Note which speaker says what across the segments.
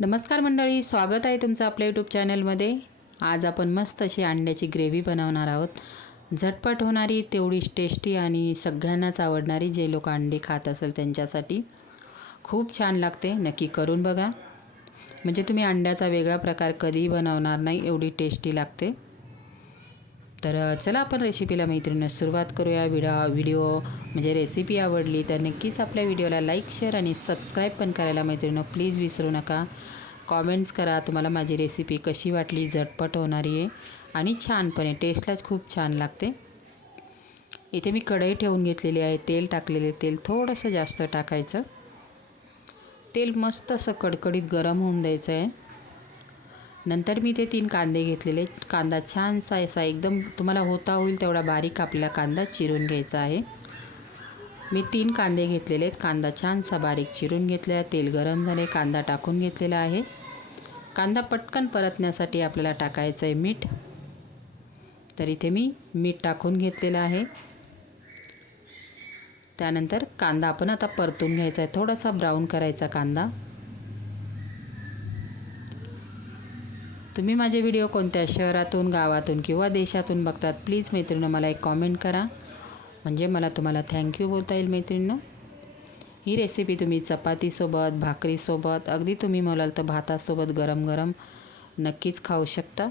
Speaker 1: नमस्कार मंडळी स्वागत आहे तुमचं आपल्या यूट्यूब चॅनलमध्ये आज आपण मस्त अशी अंड्याची ग्रेव्ही बनवणार आहोत. झटपट होणारी तेवढीच टेस्टी आणि सगळ्यांनाच आवडणारी जे लोक अंडे खात असेल त्यांच्यासाठी. खूप छान लागते नक्की करून बघा. म्हणजे तुम्ही अंड्याचा वेगळा प्रकार कधीही बनवणार नाही एवढी टेस्टी लागते. तर चला आपण रेसिपीला मैत्रिणी सुरुवात करूया. व्हिडिओ व्हिडिओ म्हणजे रेसिपी आवडली तर नक्कीच आपल्या व्हिडिओला लाईक शेअर आणि सबस्क्राईब पण करायला मैत्रिणी प्लीज विसरू नका. कॉमेंट्स करा तुम्हाला माझी रेसिपी कशी वाटली झटपट होणारी आहे आणि छान पण आहे टेस्टलाच खूप छान लागते. इथे मी कढई ठेवून घेतलेली आहे तेल टाकलेले तेल थोडंसं जास्त टाकायचं. तेल मस्त असं कडकडीत गरम होऊन द्यायचं आहे. नंतर मी ते तीन कांदे घेतलेले. कांदा छानसा असा एकदम तुम्हाला होता होईल तेवढा बारीक आपला कांदा चिरून घ्यायचा आहे. मी तीन कांदे घेतलेले आहेत. कांदा छानसा बारीक चिरून घेतला तेल गरम झाले कांदा टाकून घेतलेला आहे. कांदा पटकन परतण्यासाठी आपल्याला टाकायचं आहे मीठ. तर इथे मी मीठ टाकून घेतलेलं आहे. त्यानंतर कांदा आपण आता परतून घ्यायचा आहे थोडासा ब्राऊन करायचा कांदा. तुम्ही माझे व्हिडिओ कोणत्या शहरातून गावातून किंवा देशातून बघतात प्लीज मैत्रिणं मला एक कॉमेंट करा. म्हणजे मला तुम्हाला थँक्यू बोलता येईल मैत्रिणीनं. ही रेसिपी तुम्ही चपातीसोबत भाकरीसोबत अगदी तुम्ही म्हणाल तर भातासोबत गरम गरम नक्कीच खाऊ शकता.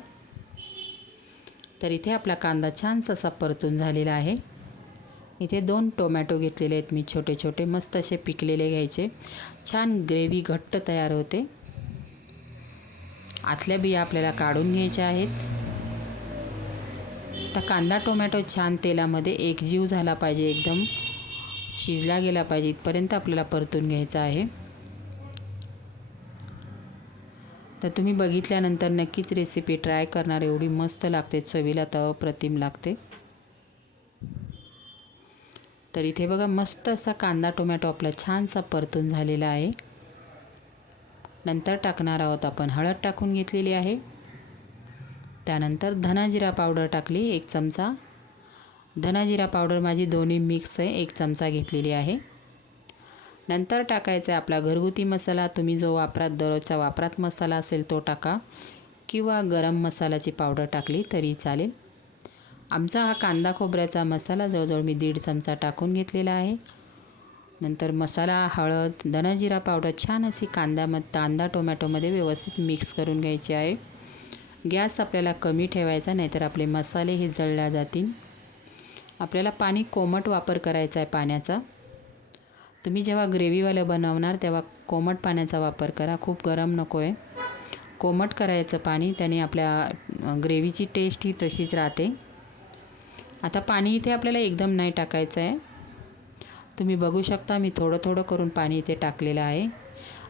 Speaker 1: तर इथे आपला कांदा छानसा असा परतून झालेला आहे. इथे दोन टोमॅटो घेतलेले आहेत मी छोटे छोटे मस्त असे पिकलेले घ्यायचे. छान ग्रेव्ही घट्ट तयार होते. आतल्या बिया आपल्याला काढून घ्यायच्या आहेत. तर कांदा टोमॅटो छान तेलामध्ये एकजीव झाला पाहिजे एकदम शिजला गेला पाहिजे इथपर्यंत आपल्याला परतून घ्यायचा आहे. तर तुम्ही बघितल्यानंतर नक्कीच रेसिपी ट्राय करणार एवढी मस्त लागते चवीला तर अप्रतिम लागते. तर इथे बघा मस्त असा कांदा टोमॅटो आपला छानसा परतून झालेला आहे. नंतर टाकणार आहोत आपण. हळद टाकून घेतलेली आहे. त्यानंतर धनाजिरा पावडर टाकली एक चमचा. धनाजिरा पावडर माझी दोन्ही मिक्स आहे एक चमचा घेतलेली आहे. नंतर टाकायचा आहे आपला घरगुती मसाला. तुम्ही जो वापरात दररोजच्या वापरात मसाला असेल तो टाका. किंवा गरम मसाल्याची पावडर टाकली तरी चालेल. आमचा हा कांदा खोबऱ्याचा मसाला जवळजवळ मी दीड चमचा टाकून घेतलेला आहे. नंतर मसाला हळद धनाजिरा पावडर छान अशी कांद्यामध्ये कांदा टोमॅटोमध्ये व्यवस्थित मिक्स करून घ्यायची आहे. गॅस आपल्याला कमी ठेवायचा नाहीतर आपले मसाले हे जळल्या जातील. आपल्याला पाणी कोमट वापर करायचा आहे पाण्याचा. तुम्ही जेव्हा ग्रेव्हीवालं बनवणार तेव्हा कोमट पाण्याचा वापर करा. खूप गरम नको आहे. कोमट करायचं पाणी त्याने आपल्या ग्रेव्हीची टेस्ट ही तशीच राहते. आता पाणी इथे आपल्याला एकदम नाही टाकायचं आहे. तुम्ही बघू शकता मी थोडं थोडं करून पाणी इथे टाकलेलं आहे.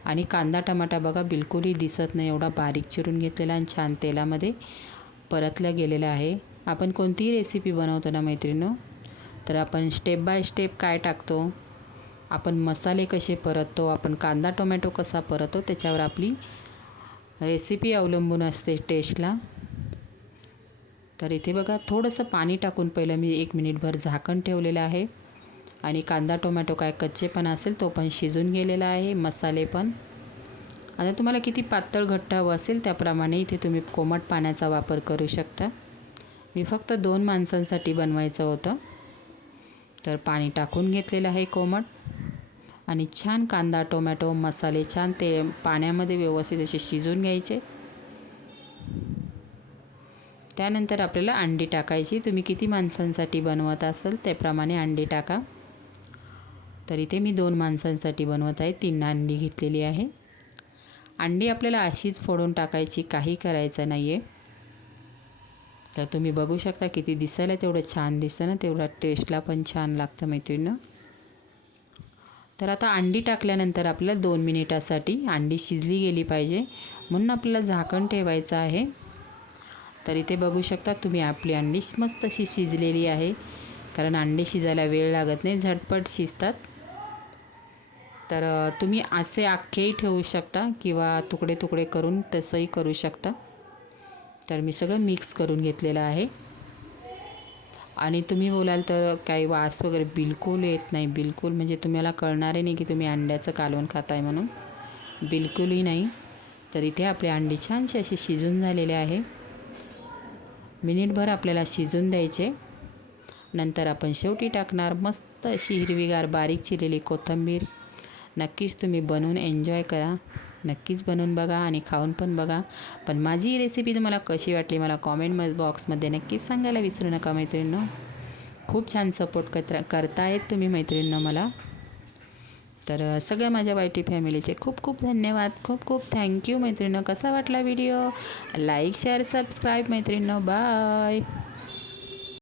Speaker 1: आणि कांदा टमाटा बघा बिलकुलही दिसत नाही एवढा बारीक चिरून घेतलेला आणि छान तेलामध्ये परतलं गेलेलं आहे. आपण कोणतीही रेसिपी बनवतो ना मैत्रिणो तर आपण स्टेप बाय स्टेप काय टाकतो? आपण मसाले कसे परततो? आपण कांदा टोमॅटो कसा परततो? त्याच्यावर आपली रेसिपी अवलंबून असते टेस्टला तर इथे बघा थोडंसं पाणी टाकून पहिलं मी एक मिनिटभर झाकण ठेवलेलं आहे. आणि कांदा टोमॅटो काय कच्चे पण असेल तो पण शिजून गेलेला आहे. मसाले पण. आता तुम्हाला किती पातळ घट्ट हवं असेल त्याप्रमाणे इथे तुम्ही कोमट पाण्याचा वापर करू शकता. मी फक्त दोन माणसांसाठी बनवायचं होतं. तर पाणी टाकून घेतलेलं आहे कोमट. आणि छान कांदा टोमॅटो मसाले छान ते पाण्यामध्ये व्यवस्थित असे शिजून घ्यायचे. त्यानंतर आपल्याला अंडी टाकायची. तुम्ही किती माणसांसाठी बनवत असाल त्याप्रमाणे अंडी टाका. तर इथे मी दोन माणसांसाठी बनवत आहे. तीन अंडी घेतलेली आहे. अंडी आपल्याला अशीच फोडून टाकायची काही करायचं नाही आहे तर तुम्ही बघू शकता किती दिसायला तेवढं छान दिसतं ना तेवढा टेस्टला पण छान लागतं मैत्रिणीनं. तर आता अंडी टाकल्यानंतर आपल्याला दोन मिनिटासाठी अंडी शिजली गेली पाहिजे. म्हणून आपल्याला झाकण ठेवायचं आहे. तर इथे बघू शकता तुम्ही आपली अंडी मस्त अशी शिजलेली आहे. कारण अंडी शिजायला वेळ लागत नाही झटपट शिजतात. तर तुम्ही असे आख्खेही ठेवू शकता किंवा तुकडे तुकडे करून तसंही करू शकता. तर मी सगळं मिक्स करून घेतलेलं आहे. आणि तुम्ही बोलाल तर काही वास वगैरे बिलकुल येत नाही. बिलकुल म्हणजे तुम्हाला कळणारे नाही की तुम्ही अंड्याचं कालवण खाताय म्हणून. बिलकुलही नाही. तर इथे आपले अंडी छानसे असे शिजून झालेले आहे. मिनिटभर आपल्याला शिजून द्यायचे. नंतर आपण शेवटी टाकणार मस्त अशी हिरवीगार बारीक चिरलेली कोथिंबीर. नक्कीच तुम्ही बनवून एन्जॉय करा. नक्कीच बनवून बघा आणि खाऊन पण बघा. पण माझी ही रेसिपी तुम्हाला कशी वाटली मला कॉमेंट म बॉक्समध्ये नक्कीच सांगायला विसरू नका मैत्रिणींनो. खूप छान सपोर्ट करता करतायत तुम्ही मैत्रिणींनो मला. तर सगळ्या माझ्या वायटी फॅमिलीचे खूप खूप धन्यवाद. खूप खूप थँक्यू मैत्रिणींनो. कसा वाटला व्हिडिओ लाईक शेअर सबस्क्राईब मैत्रिणींनो. बाय